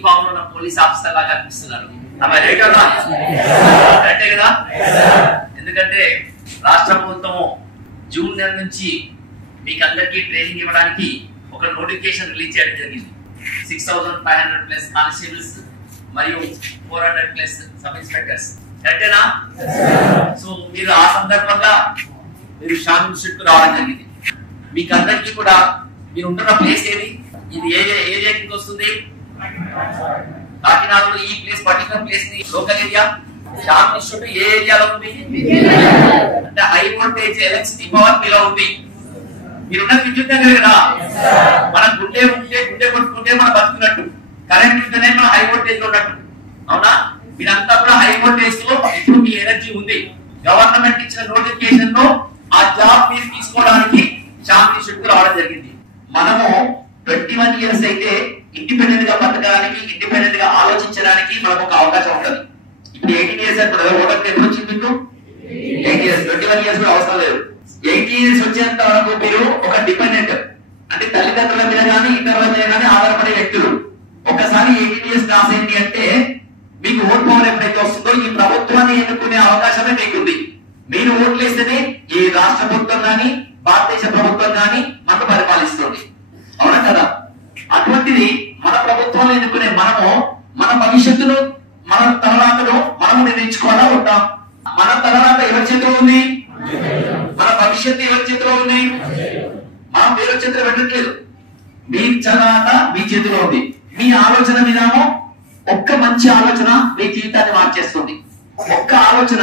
Uniform ఉన్న police officer లాగా అనిపిస్తున్నారు. కరెక్టే కదా? ఎందుకంటే రాష్ట్ర ప్రభుత్వం జూన్ నెల నుంచి మీకు అందరికీ ట్రైనింగ్ ఇవ్వడానికి ఒక నోటిఫికేషన్ రిలీజ్ చేయడం జరిగింది. 6500+ కానిస్టేబుల్స్ మరియు 400+ సబ్ ఇన్స్పెక్టర్స్. కరెక్టేనా? సో మీరు ఆ సందర్భంగా మీరు షామ్ ఇన్స్టిట్యూట్ కు రావడం జరిగింది. మీకు అందరికీ కూడా మీరు ఉంటున్న ప్లేస్ ఏది? ఇది ఏరియా కింద వస్తుంది? కాకినాడలో ఈ ప్లేస్ పర్టికులర్ ప్లేస్ ని లోకల్ ఏరియా. షామ్ ఇన్స్టిట్యూట్ ఏ ఏరియాలో ఉంది? అంటే హై వోల్టేజ్ ఎలక్ట్రిసిటీ పవర్ మీలో ఉంది. మీరున్నది విద్యుత్ నగర్ కదా. మన గుండె కొట్టుకుంటే మనం బతుకున్నట్టు, కరెంట్ ఉంటేనే మనం హై వోల్టేజ్ లో ఉన్నట్టు. అవునా? మీరంతా కూడా హై వోల్టేజ్ లో ఇప్పుడు మీ ఎనర్జీ ఉంది. గవర్నమెంట్ ఇచ్చిన నోటిఫికేషన్ లో ఆ జాబ్ మీరు తీసుకోవడానికి షామ్ ఇన్స్టిట్యూట్ రావడం జరిగింది. మనము 21 years అయితే ఇండిపెండెంట్ గా బతకడానికి, ఇండిపెండెంట్ గా ఆలోచించడానికి మనకు ఒక అవకాశం ఉంటుంది. ఇప్పుడు 18 years అంటే ఓటర్ ఎప్పుడు వచ్చింది మీకు? 8 years. 21 years కూడా అవసరం లేదు. 80 years వచ్చేంత వరకు మీరు ఒక డిపెండెంట్, అంటే తల్లిదండ్రుల మీద కానీ ఇతరుల మీద కానీ ఆధారపడే వ్యక్తులు. ఒకసారి 18 years క్రాస్ అయింది అంటే మీకు ఓట్ పవర్ ఎప్పుడైతే వస్తుందో ఈ ప్రభుత్వాన్ని ఎన్నుకునే అవకాశమే మీకుంది. మీరు ఓట్లేస్తేనే ఈ రాష్ట్ర ప్రభుత్వం కానీ భారతదేశ ప్రభుత్వం కానీ మనకు పరిపాలిస్తుంది. అవునా కదా? అటువంటిది మన ప్రభుత్వాన్ని ఎన్నుకునే మనము మన భవిష్యత్తును, మన తలరాతను మనము నిర్ణయించుకోవాలా ఉంటాం. మన తలరాత ఎవరి చేతిలో ఉంది? మన భవిష్యత్తు ఎవరి చేతిలో ఉంది? మనం వేరే చేతిలో పెట్టట్లేదు. మీ తలరాత మీ చేతిలో ఉంది. మీ ఆలోచన విధానం, ఒక్క మంచి ఆలోచన మీ జీవితాన్ని మార్చేస్తుంది. ఒక్క ఆలోచన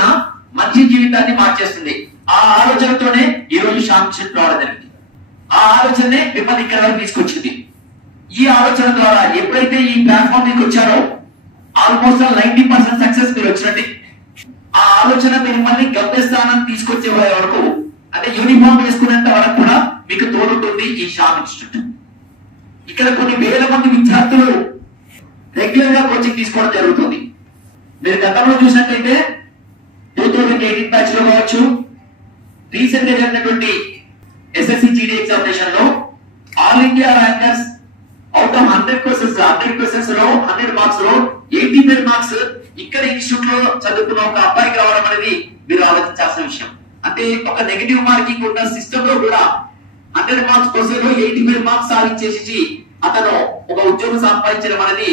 మంచి జీవితాన్ని మార్చేస్తుంది. ఆ ఆలోచనతోనే ఈ రోజు షామ్ ఇన్స్టిట్యూట్ రావడం జరిగింది. ఆ ఆలోచనే మిమ్మల్ని ఇక్కడ వరకు తీసుకొచ్చింది. ఈ ఆలోచన ద్వారా ఎప్పుడైతే ఈ ప్లాట్ఫామ్ మీకు వచ్చారో ఆల్మోస్ట్ 90% సక్సెస్ మీరు వచ్చినట్టే. ఆ ఆలోచన మిమ్మల్ని గమ్యస్థానం తీసుకొచ్చే వరకు, అంటే యూనిఫామ్ వేసుకునేంత వరకు కూడా మీకు తోడుంటుంది ఈ షామ్ ఇన్స్టిట్యూట్. ఇక్కడ కొన్ని వేల మంది విద్యార్థులు రెగ్యులర్ గా కోచింగ్ తీసుకోవడం జరుగుతుంది. మీరు గతంలో చూసినట్లయితే 2018 బ్యాచ్ లో కావచ్చు, రీసెంట్ గా జరిగినటువంటి SSC GD ఎగ్జామినేషన్ లో all India rankers out of 100 questions లో 100 మార్క్స్ లో 85 మార్క్స్ ఇక్కడ ఇన్స్టిట్యూట్ లో చదువుకున్న ఒక అబ్బాయికి రావడం అనేది మీరు ఆలోచించాల్సిన విషయం. అంటే ఒక నెగటివ్ మార్కింగ్ ఉన్న సిస్టమ్ లో కూడా 100 మార్క్స్ క్వశ్చన్ లో 85 మార్క్స్ సాధించేసి అతను ఒక ఉద్యోగం సంపాదించడం అనేది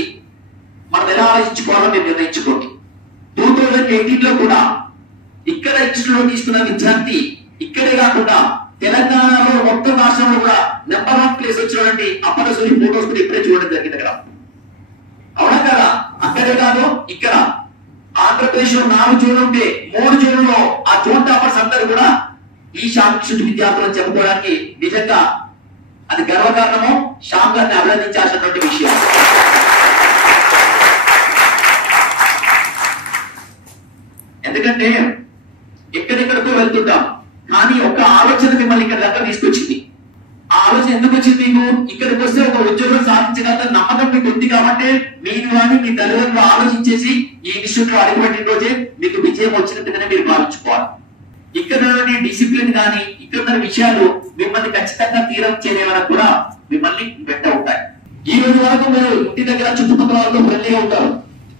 మనం ఎలా ఆలోచించుకోవాలో మీరు నిర్ణయించుకోండి. 2018 లో కూడా ఇక్కడ ఇన్స్టిట్యూట్ లో తీసుకున్న విద్యార్థి ఇక్కడే కాకుండా తెలంగాణలో మొత్తం రాష్ట్రంలో కూడా నెంబర్ 1 ప్లేస్ వచ్చినటువంటి అప్పటి ఫోటోస్ కూడా ఇప్పుడే చూడడం జరిగింది అక్కడ. అవునా కదా? అక్కడే కాదు, ఇక్కడ ఆంధ్రప్రదేశ్ లో 4 జోన్లు ఉంటే 3 జోన్లలో ఆ జోన్ టాపర్స్ అందరూ కూడా ఈ షామ్ ఇన్స్టిట్యూట్ విద్యార్థులను చెప్పుకోవడానికి నిజంగా అది గర్వకారణము. షామ్ గారిని అభినందించాల్సినటువంటి విషయం. ఎందుకంటే ఎక్కడెక్కడికో వెళ్తుంటాం, కానీ ఒక ఆలోచన మిమ్మల్ని ఇక్కడ దాకా తీసుకొచ్చింది. ఆ ఆలోచన ఎందుకు వచ్చింది మీకు? ఇక్కడికి వస్తే ఒక ఉద్యోగం సాధించగల నమ్మకం మీకు ఉంది కాబట్టి మీరు కానీ మీ తల్లిదండ్రులు ఆలోచించేసి ఈ ఇన్స్టిట్యూట్ లో అడుగుపెట్టిన రోజే మీకు విజయం వచ్చినట్టుగానే మీరు భావించుకోవాలి. ఇక్కడ డిసిప్లిన్ కానీ ఇక్కడ ఉన్న విషయాలు మిమ్మల్ని ఖచ్చితంగా తీరం చేరేవరకు కూడా మిమ్మల్ని వెంట ఉంటాయి. ఈ రోజు వరకు మీరు ఇంటి దగ్గర చుట్టుపక్కల వాళ్ళతో ఫ్రెండ్లీగా ఉంటారు.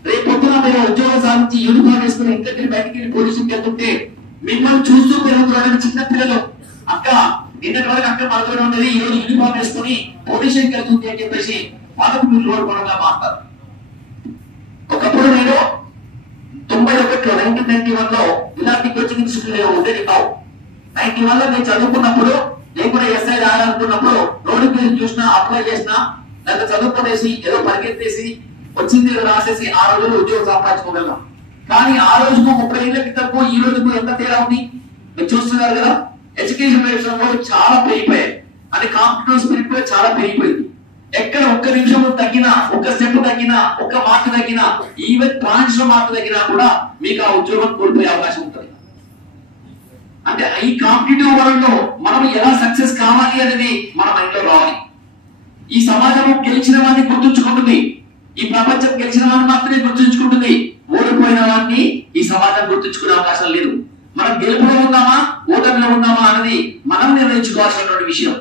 రేపు పొద్దున మీరు ఉద్యోగం సాధించి యూనిఫామ్ వేసుకుని ఇంటికి బయటికి పోలీసుకి వెళ్తుంటే మిమ్మల్ని చూస్తూ పెరుగుతున్న చిన్న పిల్లలు, అక్క నిన్నటి వరకు అక్క మనతో ఉన్నది, ఈ రోజు యూనిఫామ్ వేసుకుని పొజిషన్కి వెళ్తుంది అని చెప్పేసి వాళ్ళకు మీరు లోడ్పడంగా మాట్లాడతారు. ఒకప్పుడు నేను 91లో 1991 లో ఇలాంటి కోచింగ్ ఇన్స్టిట్యూట్ ఉండేది కావు. 91 లో నేను చదువుకున్నప్పుడు, నేను కూడా SI రాయాలనుకున్నప్పుడు నోటిఫికేషన్ చూసినా, అప్లై చేసినా, దాంట్లో చదువుకునేసి ఏదో పరిగెత్తేసి వచ్చింది రాసేసి ఆ రోజుల్లో ఉద్యోగం సంపాదించుకోగలం. కానీ ఆ రోజుకు 30 ఏళ్ల క్రితము ఈ రోజుకు ఎంత తేడా ఉంది మీరు చూస్తున్నారు కదా. ఎడ్యుకేషన్ రేట్స్ చాలా పెరిగిపోయాయి. అంటే కాంపిటేటివ్ స్పిరిట్ కూడా చాలా పెరిగిపోయింది. ఎక్కడ ఒక్క నిమిషం తగ్గినా, ఒక్క స్టెప్ తగ్గినా, ఒక్క మార్క్ తగ్గినా, ఈవెన్ పాయింట్స్ లో మార్క్ తగ్గినా కూడా మీకు ఆ ఉద్యోగం కోల్పోయే అవకాశం ఉంటుంది. అంటే ఈ కాంపిటేటివ్ వరల్డ్ లో మనం ఎలా సక్సెస్ కావాలి అనేది మన మైండ్ లో రావాలి. ఈ సమాజం గెలిచిన వాడిని గుర్తుంచుకుంటుంది, ఈ ప్రపంచం గెలిచిన వాడిని మాత్రమే గుర్తుంచుకుంటుంది. ఓడిపోయిన వాడిని ఈ సమాజం గుర్తుంచుకునే అవకాశం లేదు. మనం గెలుపులో ఉన్నామా, ఓటమిలో ఉన్నామా అనేది మనం నిర్ణయించుకోవాల్సినటువంటి విషయం.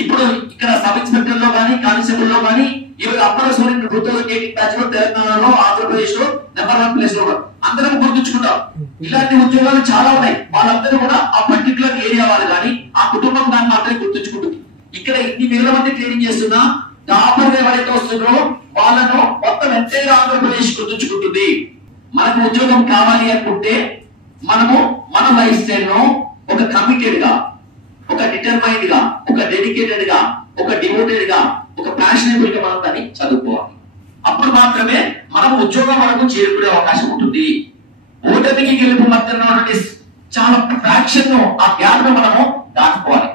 ఇప్పుడు ఇక్కడ సబ్ ఇన్స్పెక్టర్ లో కానీ, కానిస్టేబుల్ లో కానీ ఈరోజు అప్పర్ సోనియన్ 2018 బ్యాచ్ లో తెలంగాణలో ఆంధ్రప్రదేశ్ లో నెంబర్ 1 ప్లేస్ లో ఉన్నారు. అందరం గుర్తుంచుకుంటాం. ఇలాంటి ఉద్యోగాలు చాలా ఉన్నాయి. వాళ్ళందరూ కూడా ఆ పర్టికులర్ ఏరియా వాళ్ళు కానీ ఆ కుటుంబం దాన్ని మాత్రమే గుర్తుంచుకుంటుంది. ఇక్కడ ఇన్ని వేల మంది ట్రైనింగ్ చేస్తున్నా టాపర్ ఎవరైతే వస్తున్నారో వాళ్ళను మొత్తం ఎంటైర్ ఆంధ్రప్రదేశ్ గుర్తుంచుకుంటుంది. మనకు ఉద్యోగం కావాలి అనుకుంటే మనము మన లైఫ్ స్టైల్ ను ఒక కమిటెడ్ గా, ఒక డిటర్మైన్డ్ గా, ఒక డెడికేటెడ్ గా, ఒక డివోటెడ్ గా, ఒక ప్యాషనబుల్ గా మనం దాన్ని చదువుకోవాలి. అప్పుడు మాత్రమే మనం ఉద్యోగం వరకు చేరుకునే అవకాశం ఉంటుంది. ఓటమికి గెలుపు మధ్య ఉన్నటువంటి చాలా ఫ్రాక్షన్ ను, ఆ గ్యాప్ ను మనము దాటుకోవాలి.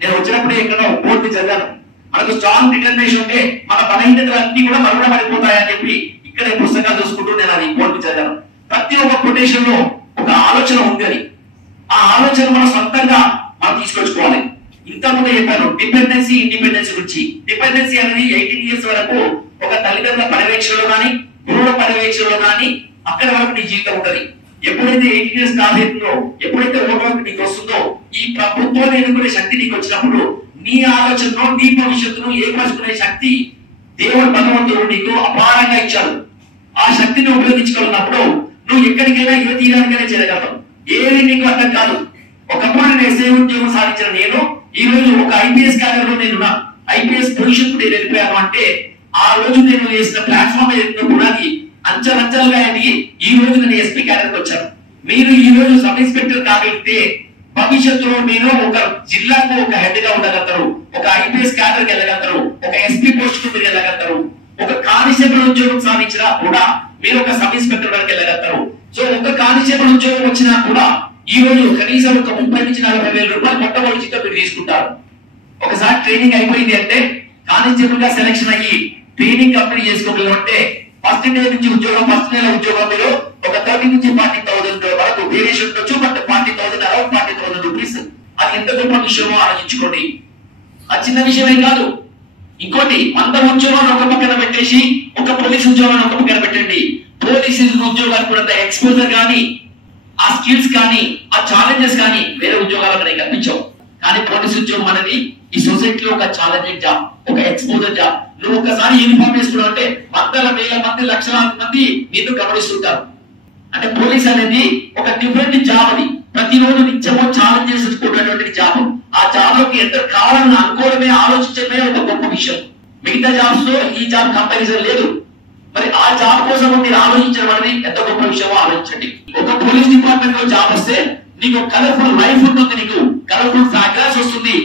నేను వచ్చినప్పుడు ఎక్కడ కోర్టు చదివాను, మనకు స్ట్రాంగ్ డిటర్మినేషన్ ఉంటే మన బలహీనతలన్నీ కూడా మరుగున పడిపోతాయని చెప్పి ఇక్కడ పుస్తకాలు చూసుకుంటూ నేను అది కోర్టు చదివాను. ప్రతి ఒక్క కొటేషన్ లో ఒక ఆలోచన ఉంది అని, ఆ ఆలోచన మనం సొంతంగా మనం తీసుకొచ్చుకోవాలి. ఇంతకుముందు చెప్పాను డిపెండెన్సీ ఇండిపెండెన్స్ గురించి. డిపెండెన్సీ అనేది 18 ఇయర్స్ వరకు ఒక తల్లిదండ్రుల పర్యవేక్షణలో కానీ గురువుల పర్యవేక్షణలో కానీ అక్కడ వరకు నీ జీవితం ఉంటది. ఎప్పుడైతే 18 ఇయర్స్ కాలేదో, ఎప్పుడైతే ఓటు నీకు వస్తుందో, ఈ ప్రభుత్వం ఎన్నుకునే శక్తి నీకు వచ్చినప్పుడు నీ ఆలోచనలో నీ భవిష్యత్తును ఏర్పరచుకునే శక్తి దేవుడు భగవంతుడు నీకు అపారంగా ఇచ్చాడు. ఆ శక్తిని ఉపయోగించుకున్నప్పుడు నువ్వు ఎక్కడికైనా ఏ తీరానికైనా చేరగలవు. ఏది నీకు అర్థం కాదు. ఒకప్పుడు నేను ఎస్ఐ ఉద్యోగం సాధించిన నేను ఈ రోజు ఒక ఐపీఎస్ క్యాడర్ లో నేను ఐపీఎస్ పొజిషన్ నేను వెళ్ళిపోయాను అంటే ఆ రోజు నేను వేసిన ప్లాట్ఫామ్ ఏదో కూడా అంచెలంచెలుగా ఎదిగి ఈ రోజు నేను ఎస్పీ క్యాడర్కి వచ్చాను. మీరు ఈ రోజు సబ్ ఇన్స్పెక్టర్ కాగలిగితే భవిష్యత్తులో మీరు ఒక జిల్లాకు ఒక హెడ్ గా ఉండగలుగుతారు, ఒక ఐపీఎస్ క్యాడర్ కి వెళ్ళగలుగుతారు, ఒక ఎస్పీ పోస్ట్ కు మీరు వెళ్ళగలుగుతారు, ఒక కానిస్టేబుల్ ఉద్యోగం సాధించినా కూడా మీరు ఒక సబ్ ఇన్స్పెక్టర్ వరకు వెళ్ళగలుగుతారు. సో ఒక కానిస్టేబుల్ ఉద్యోగం వచ్చినా కూడా ఈ రోజు కనీసం ఒక 30 నుంచి 40 వేల రూపాయలు మొట్టమొదటి జీతం మీరు తీసుకుంటారు. ఒకసారి ట్రైనింగ్ అయిపోయింది అంటే కానిస్టేబుల్ గా సెలక్షన్ అయ్యి ట్రైనింగ్ కంప్లీట్ చేసుకోగలం అంటే ఫస్ట్ డే నుంచి ఉద్యోగం, ఫస్ట్ నెల ఉద్యోగం మీరు ఒక 30 నుంచి 40,000 వరకు వేరియేషన్ ఉండొచ్చు. But 40,000 around 40,000 rupees. అది ఎంత గొప్ప విషయమో ఆలోచించుకోండి. అది చిన్న విషయమే కాదు. ఇంకోటి 100 ఉద్యోగాలను ఒక పక్కన పెట్టేసి ఒక పోలీస్ ఉద్యోగాన్ని ఒక పక్కన పెట్టండి. పోలీస్ ఉద్యోగానికి కూడా ఎక్స్పోజర్ కానీ, ఆ స్కిల్స్ కానీ, ఆ ఛాలెంజెస్ కానీ వేరే ఉద్యోగాలకు మనకి కనిపించవు. కానీ పోలీస్ ఉద్యోగం అనేది ఈ సొసైటీలో ఒక ఛాలెంజింగ్ జాబ్, ఒక ఎక్స్పోజర్ జాబ్. నువ్వు ఒకసారి యూనిఫామ్ వేసుకున్నావు అంటే వందల వేల మంది లక్షలాది మంది నిన్ను గమనిస్తుంటారు. అంటే పోలీస్ అనేది ఒక డిఫరెంట్ జాబ్. అది ప్రతిరోజు నిత్యమో ఛాలెంజ్ చేసుకున్నటువంటి జాబ్. ఆ జాబ్ లోకి ఎంత కావాలని అనుకోవడమే, ఆలోచించడమే ఒక గొప్ప విషయం. మిగతా జాబ్స్ లో ఈ జాబ్ కంపారిజన్ లేదు. మరి ఆ జాబ్ కోసం మీరు ఆలోచించడం అనేది ఎంత గొప్ప విషయమో ఆలోచించండి. ఒక పోలీస్ డిపార్ట్మెంట్ లో జాబ్ వస్తే నీకు కలర్ఫుల్ లైఫ్ ఉంటుంది, నీకు కలర్ఫుల్ ఫ్రాగ్రెన్స్ వస్తుంది.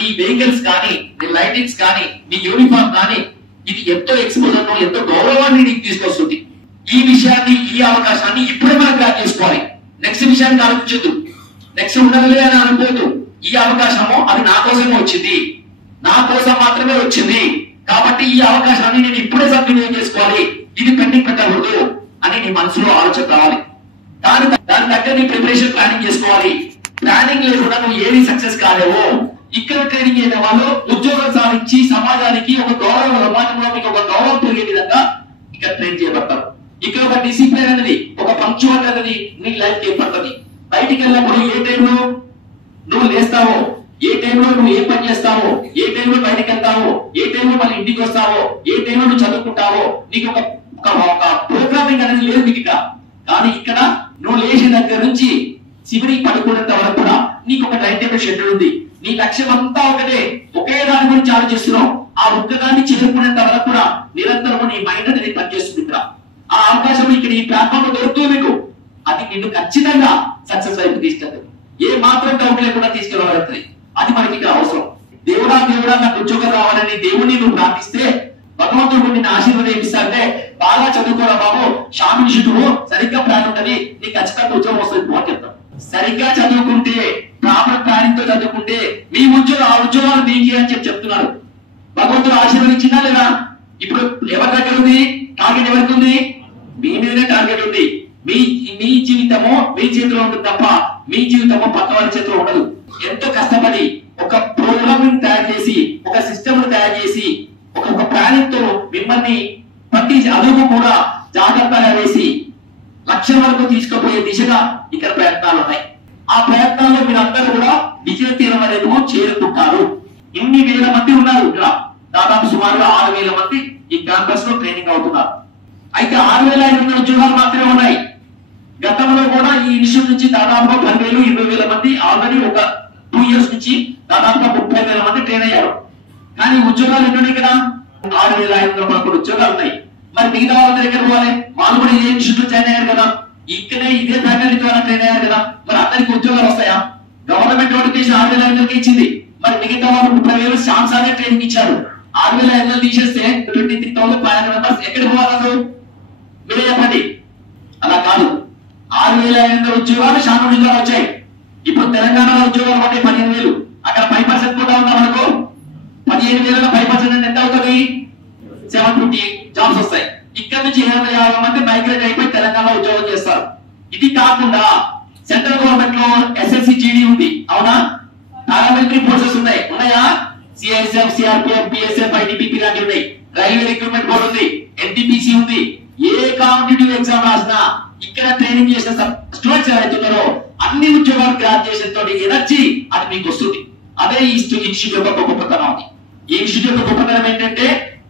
నీ వెహికల్స్ కానీ, నీ లైటింగ్స్ కానీ, నీ యూనిఫామ్ కానీ ఇది ఎంతో ఎక్స్పోజర్, ఎంతో గౌరవాన్ని నీకు తీసుకొస్తుంది. ఈ విషయాన్ని, ఈ అవకాశాన్ని ఇప్పుడే మనం గ్రాప్ చేసుకోవాలి. నెక్స్ట్ విషయాన్ని ఆలోచించద్దు, నెక్స్ట్ ఉండదులే అని అనుకోవద్దు. ఈ అవకాశము అది నా కోసమే వచ్చింది, నా కోసం మాత్రమే వచ్చింది కాబట్టి ఈ అవకాశాన్ని నేను ఇప్పుడే సద్వినియోగం చేసుకోవాలి, ఇది పెండింగ్ పెట్టకూడదు అని నీ మనసులో ఆలోచన రావాలి. దాని దగ్గర నీ ప్రిపరేషన్ ప్లానింగ్ చేసుకోవాలి. ప్లానింగ్ లేకుండా నువ్వు ఏది సక్సెస్ కాలేవో. ఇక్కడ ట్రైనింగ్ అయిన వాళ్ళు ఉద్యోగం సాధించి సమాజానికి ఒక గౌరవం, సమాజంలో మీకు ఒక గౌరవం పెరిగే విధంగా ఇక్కడ ట్రైన్ చేయబడతారు. ఇక్కడ ఒక డిసిప్లిన్ అనేది, ఒక పంక్చువల్ అనేది నీ లైఫ్ ఏర్పడుతుంది. బయటికి వెళ్ళినప్పుడు ఏ టైంలో నువ్వు లేస్తావో, ఏ టైంలో నువ్వు ఏ పని చేస్తావో, ఏ టైంలో బయటకు వెళ్తావో, ఏ టైంలో మళ్ళీ ఇంటికి వస్తావో, ఏ టైంలో నువ్వు చదువుకుంటావో, నీకు ఒక ప్రోగ్రామింగ్ అనేది లేదు మీకు. కానీ ఇక్కడ నువ్వు లేచిన దగ్గర నుంచి చివరి పడుకునేంత వరకు కూడా నీకు ఒక టైం టేబుల్ షెడ్యూల్ ఉంది. నీ లక్ష్యం అంతా ఒకటే, ఒకే దాని గురించి ఆలోచిస్తున్నావు. ఆ ఒక్కదాన్ని చేరుకునేంత వరకు కూడా నిరంతరం నీ మైండ్ అనేది పనిచేస్తుంది. ఇక్కడ ఆ అవకాశం ఇక్కడ ఈ ప్లాట్ఫామ్ లో దొరుకుతుంది మీకు. అది నిన్ను ఖచ్చితంగా సక్సెస్ వైపు తీసుకెళ్తుంది. ఏ మాత్రం డౌట్ లేకుండా తీసుకెళ్ళగలుగుతుంది. అది మనకి ఇక్కడ అవసరం. దేవుడా దేవుడా నాకు ఉద్యోగం రావాలని దేవుడిని నువ్వు ప్రార్థిస్తే భగవంతుడు నిన్ను ఆశీర్వదిస్తారంటే బాగా చదువుకోరా బాబు, షామిల్ షుటువు సరిగ్గా ప్లాన్ ఉంటుంది, నీకు ఖచ్చితంగా ఉద్యోగం వస్తుంది అని చెప్తాం. సరిగ్గా చదువుకుంటే, ప్రాపర్ ప్లానింగ్ తో చదువుకుంటే మీ ఉద్యోగం, ఆ ఉద్యోగాలు మీకే అని చెప్తున్నారు. భగవంతుడు ఆశీర్వదించినా లేదా? ఇప్పుడు ఎవరి దగ్గర ఉంది టార్గెట్? ఎవరికి ఉంది? మీ మీదనే టార్గెట్ ఉంది. మీ జీవితము మీ చేతిలో ఉంటుంది తప్ప మీ జీవితము పక్క వారి చేతిలో ఉండదు. ఎంతో కష్టపడి ఒక ప్రోగ్రామింగ్ తయారు చేసి, ఒక సిస్టమ్ తయారు చేసి, ఒక ప్లానింగ్ తో మిమ్మల్ని ప్రతి అదుపు కూడా జాగ్రత్తగా వేసి లక్ష్యం వరకు తీసుకుపోయే దిశగా ఇక్కడ ప్రయత్నాలు ఉన్నాయి. ఆ ప్రయత్నాల్లో మీరందరూ కూడా విజయ తీరం అనేది చేరుకుంటారు. ఇన్ని వేల మంది ఉన్నారు ఇక్కడ. దాదాపు సుమారుగా 6,000 మంది ఈ క్యాంపస్ లో ట్రైనింగ్ అవుతున్నారు. అయితే 6,500 ఉద్యోగాలు మాత్రమే ఉన్నాయి. గతంలో కూడా ఈ ఇన్స్టిట్యూట్ నుంచి దాదాపుగా 10,000 20,000 మంది ఆల్రెడీ ఒక 2 years నుంచి దాదాపుగా 30,000 మంది ట్రైన్ అయ్యారు. కానీ ఉద్యోగాలు ఎన్ని కదా 6,500 ఉద్యోగాలు ఉన్నాయి. మరి మిగతా వాళ్ళ దగ్గర పోవాలి, వాళ్ళు కూడా ఇదే ఇన్స్టిట్యూట్ జాయిన్ అయ్యారు కదా, ఇక్కడే ఇదే ఫ్యాకల్టీ ద్వారా ట్రైన్ అయ్యారు కదా, మరి అందరికి ఉద్యోగాలు వస్తాయా? గవర్నమెంట్ నోటిఫికేషన్ 6,500కి ఇచ్చింది, మరి మిగతా వాళ్ళు 30,000 ఛాన్స్ అనే ట్రైనింగ్ ఇచ్చారు. 6,500 తీసేస్తే 23,500 మెంబర్స్ ఎక్కడికి పోవాలి? మీరే చెప్పండి. అలా కాదు, 6,500 ఉద్యోగాలు శాంతిగా వచ్చాయి. ఇప్పుడు తెలంగాణలో ఉద్యోగాలు పడ్డాయి 15,000. అక్కడ 5% కూడా ఉందా మనకు? 15,000లో 5% అంటే ఎంత అవుతుంది? 750 జాబ్స్ వస్తాయి. ఇక్కడ నుంచి 250 మంది మైగ్రేట్ అయిపోయి తెలంగాణలో ఉద్యోగం చేస్తారు. ఇది కాకుండా సెంట్రల్ గవర్నమెంట్ లో ఎస్ఎస్సి జీడీ ఉంది, అవునా? పారామిలిటరీ ఫోర్సెస్ ఉన్నాయా? సిఐఎస్ఎఫ్, సిఆర్పిఎఫ్, బిఎస్ఎఫ్, ఐటీబీపీ లాంటివి ఉన్నాయి. రైల్వే రిక్రూట్మెంట్ బోర్డు ఉంది, ఎన్టీపీసీ ఉంది. ఏ కాంపిటేటివ్ ఎగ్జామ్ రాసినా ఇక్కడ ట్రైనింగ్ చేసిన స్టూడెంట్స్ ఎవరైతున్నారో అన్ని ఉద్యోగాలు గ్రాడ్యుయేషన్ తోటి ఎనర్జీ అది మీకు వస్తుంది. అదే ఈ ఇన్స్టిట్యూట్ యొక్క గొప్పతనం. ఈ ఇన్స్టిట్యూట్ యొక్క గొప్పతనం ఏంటంటే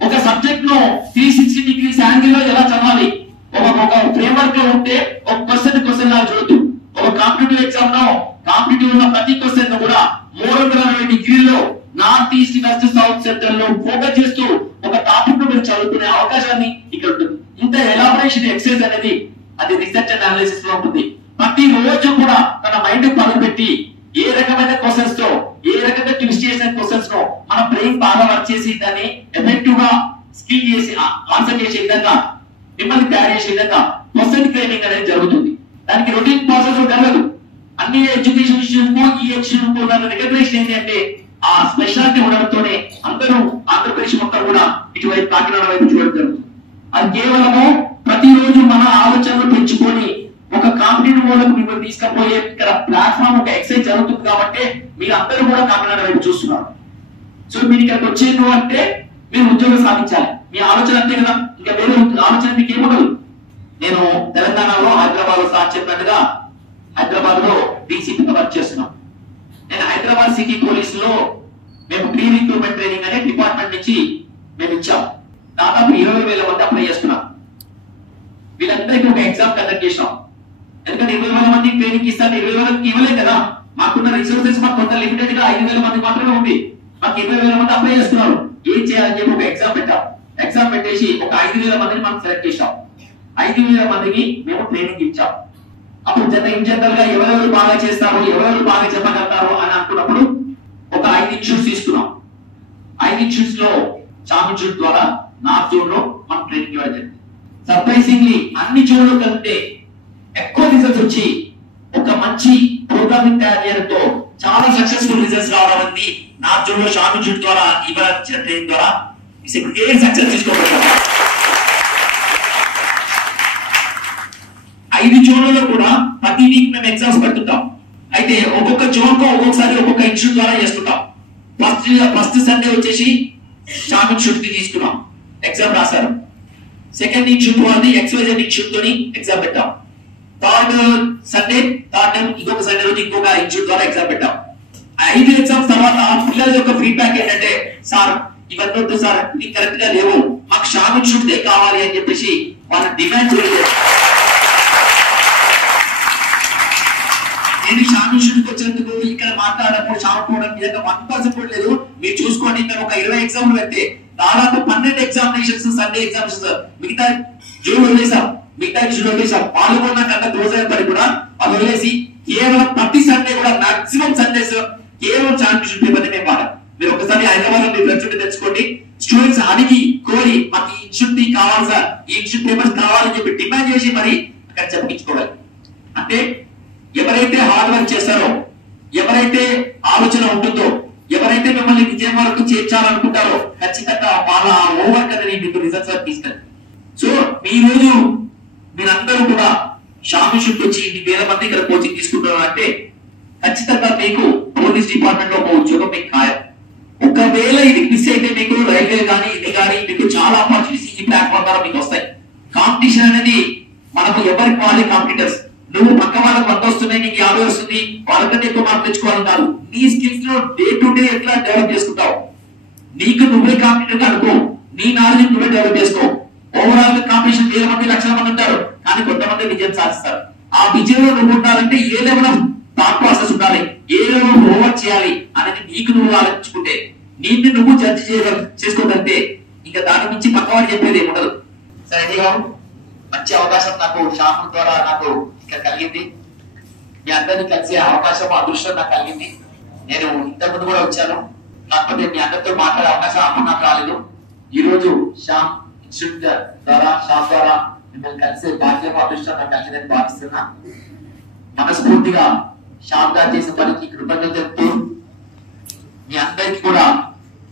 ఒక సబ్జెక్ట్ ను 360 degrees యాంగిల్ లో ఎలా చదవాలి, ఒక ఫ్రేమ్వర్క్ లో ఉంటే ఒక క్వశ్చన్ లాగా చూడొద్దు. ఒక కాంపిటేటివ్ ఎగ్జామ్ లో కాంపిటేటివ్ ఉన్న ప్రతి క్వశ్చన్ కూడా 360 డిగ్రీల్లో north east west south centre లో ఫోకస్ చేస్తూ ఒక టాపిక్ ను మీరు చదువుకునే అవకాశాన్ని ఇక్కడ ఉంటుంది. ఇంత ఎలాబరేషన్ ఎక్సర్సైజ్ అనేది అది రిసెర్చ్ అండ్ అనాలిసిస్ లో ఉంటుంది. ప్రతి రోజు కూడా తన మైండ్ పదులు పెట్టి ఏ రకమైన క్వశ్చన్స్ తో, ఏ రకంగా ట్విస్ట్ చేసిన క్వశ్చన్స్ ను మన బ్రెయిన్ బాగా వర్క్ చేసి దాన్ని ఎఫెక్టివ్ గా స్కిల్ చేసి ఆన్సర్ చేసే విధంగా, మిమ్మల్ని తయారు చేసే విధంగా క్వశ్చన్ ట్రైనింగ్ అనేది జరుగుతుంది. దానికి రొటీన్ ప్రాసెస్ జరగదు. అన్ని ఎడ్యుకేషన్ ఇన్స్టిట్యూట్ ఈ ఇన్స్టిట్యూట్ రికగ్నైజేషన్ ఏంటి అంటే ఆ స్పెషాలిటీ ఉండడంతోనే అందరూ ఆంధ్రప్రదేశ్ మొత్తం కూడా ఇటువైపు కాకినాడ వైపు చూడడం జరుగుతుంది. అది కేవలము ప్రతిరోజు మన ఆలోచనలు పెంచుకొని ఒక కాంపిటేటివ్ వాళ్ళకు మిమ్మల్ని తీసుకపోయే ఇక్కడ ప్లాట్ఫామ్ ఒక ఎక్సైజ్ జరుగుతుంది కాబట్టి మీరు అందరూ కూడా కాకినాడ వైపు చూస్తున్నారు. సో మీరు ఇక్కడికి వచ్చేది అంటే మీరు ఉద్యోగం సాధించాలి. మీ ఆలోచన అంతే కదా, ఇంకా వేరే ఆలోచన మీకు ఏముండదు. నేను తెలంగాణలో హైదరాబాద్ లో సార్ చెప్పినట్టుగా హైదరాబాద్ లో డీసీపీగా వర్క్ చేస్తున్నాం. నేను హైదరాబాద్ సిటీ పోలీస్ లో మేము ప్రీ రిక్రూట్మెంట్ ట్రైనింగ్ అనే డిపార్ట్మెంట్ నుంచి మేము ఇచ్చాం. దాదాపు 20,000 మంది అప్లై చేస్తున్నాం. వీళ్ళందరికీ ఒక ఎగ్జామ్ కండక్ట్ చేసాం. ఎందుకంటే 20,000 మంది ట్రైనింగ్ ఇస్తాను, 20,000 ఇవ్వలేదు కదా, మాకున్న రిసోర్సెస్ మాకు కొంత లిమిటెడ్ గా 5,000 మంది మాత్రమే ఉంది. మాకు 20,000 మంది అప్లై చేస్తున్నారు. ఏం చేయాలని చెప్పి ఒక ఎగ్జామ్ పెట్టాం. ఎగ్జామ్ పెట్టేసి ఒక 5,000 మందిని మనం సెలెక్ట్ చేసాం. 5,000 మందికి మేము ట్రైనింగ్ ఇచ్చాం. అప్పుడు జనరల్ గా ఎవరెవరు బాగా చేస్తారు, ఎవరెవరు బాగా చెప్పగలుగుతారు అని అనుకున్నప్పుడు ఒక 5 ఇన్స్టిట్యూట్స్ తీసుకున్నాం. 5 ఇన్స్టిట్యూట్స్ లో చామ్ ఇన్స్టిట్యూట్ ద్వారా నార్త్ జోన్ లో మనం ట్రైనింగ్ ఇవ్వడం జరిగింది. సర్ప్రైజింగ్లీ అన్ని జోన్లు కంటే ఎక్కువ రిజల్ట్స్ వచ్చి ఒక మంచి ప్రోగ్రామింగ్ తయారు చేయడంతో చాలా సక్సెస్ఫుల్ రిజల్ట్స్ రావడం అనేది నార్త్ జోన్ లో చామ్ ఇన్స్టిట్యూట్ ద్వారా ఇవ్వాల్సిన ట్రైనింగ్ ద్వారా సక్సెస్ తీసుకోగలుగుతాం. 5 జోన్లలో కూడా ప్రతి వీక్ మేము ఎగ్జామ్స్ పెడుతుంటాం. అయితే ఒక్కొక్క జోన్ కు ఒక్కొక్కసారి ఒక్కొక్క ఇన్స్టిట్యూట్ ద్వారా చేస్తుంటాం. ఫస్ట్ సండే వచ్చేసి చామ్ ఇన్స్టిట్యూట్ కి తీసుకున్నాం, ఎగ్జామ్ రాశారు. సెకండ్ ఇన్స్టిట్యూట్ వాళ్ళని ఎక్స్వైజెడ్ ఇన్స్టిట్యూట్ తోని ఎగ్జామ్ పెట్టాం. థర్డ్ టైం ఇంకొక సండే రోజు ఇంకొక ఇన్స్టిట్యూట్ ద్వారా ఎగ్జామ్ పెట్టాం. 5 ఎగ్జామ్స్ తర్వాత పిల్లల యొక్క ఫీడ్బ్యాక్ ఏంటంటే, సార్ ఇవన్నీ వద్దు సార్, ఇది కరెక్ట్ గా లేవు, మాకు చామ్ ఇన్స్టిట్యూట్ కావాలి అని చెప్పేసి వాళ్ళ డిమాండ్ చేయలేదు. నేను చామ్ ఇన్స్టిట్యూట్ వచ్చినందుకు ఇక్కడ మాట్లాడడం చావకపోవడం మీద 1% కూడా లేదు. మీరు చూసుకోండి, మేము ఒక 20 ఎగ్జామ్లు పెడితే దాదాపు 12 ఎగ్జామినేషన్స్ సండే ఎగ్జామినేషన్స్ మిగతా జూన్ వదిలేసాం, మిగతా ఇన్స్టిట్యూట్ వదిలేసాం. పాల్గొన్న కన్నా క్లోజ్ అయిపోయి కూడా అది వదిలేసి కేవలం ప్రతి సండే కూడా మాక్సిమం సండేస్ కేవలం చామ్ ఇన్స్టిట్యూట్ పేపర్ మేము వాడాం. మీరు ఒకసారి హైదరాబాద్ లో మీ ఫ్రెండ్స్ ఉంటే తెచ్చుకోండి. స్టూడెంట్స్ అడిగి కోరి మాకు ఈ ఇన్స్టిట్యూట్ కావాలి సార్, ఈ ఇన్స్టిట్యూట్ పేపర్స్ కావాలని చెప్పి డిమాండ్ చేసి మరి అక్కడ చెప్పించుకోవాలి. అంటే ఎవరైతే హార్డ్ వర్క్ చేస్తారో, ఎవరైతే ఆలోచన ఉంటుందో, ఎవరైతే మిమ్మల్ని విజయం వరకు చేర్చాలనుకుంటారో ఖచ్చితంగా వాళ్ళ ఓవర్క్ అనేది మీకు రిజల్ట్స్ వరకు తీసుకెళ్ళి. సో ఈ రోజు మీరందరూ కూడా చామ్ ఇన్స్టిట్యూట్ వచ్చి 1,000 మంది ఇక్కడ కోచింగ్ తీసుకుంటున్నారు అంటే ఖచ్చితంగా మీకు పోలీస్ డిపార్ట్మెంట్ లో ఒక ఉద్యోగం మీకు ఖాయం. ఒకవేళ ఇది మిస్ అయితే మీకు రైల్వే కానీ ఇది కానీ మీకు చాలా ఆపర్చునిటీస్ ఈ ప్లాట్ఫామ్ ద్వారా మీకు వస్తాయి. కాంపిటీషన్ అనేది మనకు ఎవరికి వాళ్ళే కాంపిటీటర్స్. నువ్వు పక్క వాళ్ళకి 100 వస్తున్నాయి, నీకు 50 వస్తుంది, వాళ్ళకంటే ఎక్కువ మార్కులు తెచ్చుకోవాలి కాదు. నీ స్కిల్స్ లో డే టు డే ఎట్లా డెవలప్ చేసుకుంటావు, నీకు నువ్వే కాంపిటెంట్ అనుకో, నీ నాలెడ్జ్ నువ్వే డెవలప్ చేసుకో. ఓవరాల్ గా కాంపిటీషన్ వేల మంది లక్షల మంది ఉంటారు, కానీ కొంతమంది విజయం సాధిస్తారు. ఆ విజయంలో నువ్వు ఉండాలంటే ఏ లెవెల్ ఆఫ్ థాట్ ప్రాసెస్ ఉండాలి, ఏ లెవెల్ ఆఫ్ ఓవర్ చేయాలి అనేది నీకు నువ్వు ఆలోచించుకుంటే, నిన్ను నువ్వు జడ్జి చేసుకోగలిగితే ఇంకా దాని నుంచి పక్కవాడు చెప్పేది ఉండదు. సరే గారు, మంచి అవకాశం నాకు శాపం ద్వారా నాకు ఇక్కడ కలిగింది. మీ అందరినీ కలిసే అవకాశం, అదృష్టం నాకు కలిగింది. నేను ఇంతకుముందు కూడా వచ్చాను, కాకపోతే మీ అందరితో మాట్లాడే అవకాశం అప్పుడు నాకు రాలేదు. ఈ రోజు శ్యామ్ ఇన్స్టిట్యూట్ ద్వారా, శ్యామ్ ద్వారా మిమ్మల్ని కలిసే భాగ్యం, అదృష్టం నాకు కలిగిందని భావిస్తున్నా. మనస్ఫూర్తిగా శ్యామ్ గారు చేసే పనికి కృతజ్ఞతలు చెప్తూ, మీ అందరికీ కూడా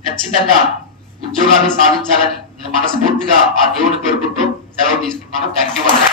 ఖచ్చితంగా ఉద్యోగాన్ని సాధించాలని నేను మనస్ఫూర్తిగా ఆ దేవుని కోరుకుంటూ సెలవు తీసుకున్నాను. Thank you.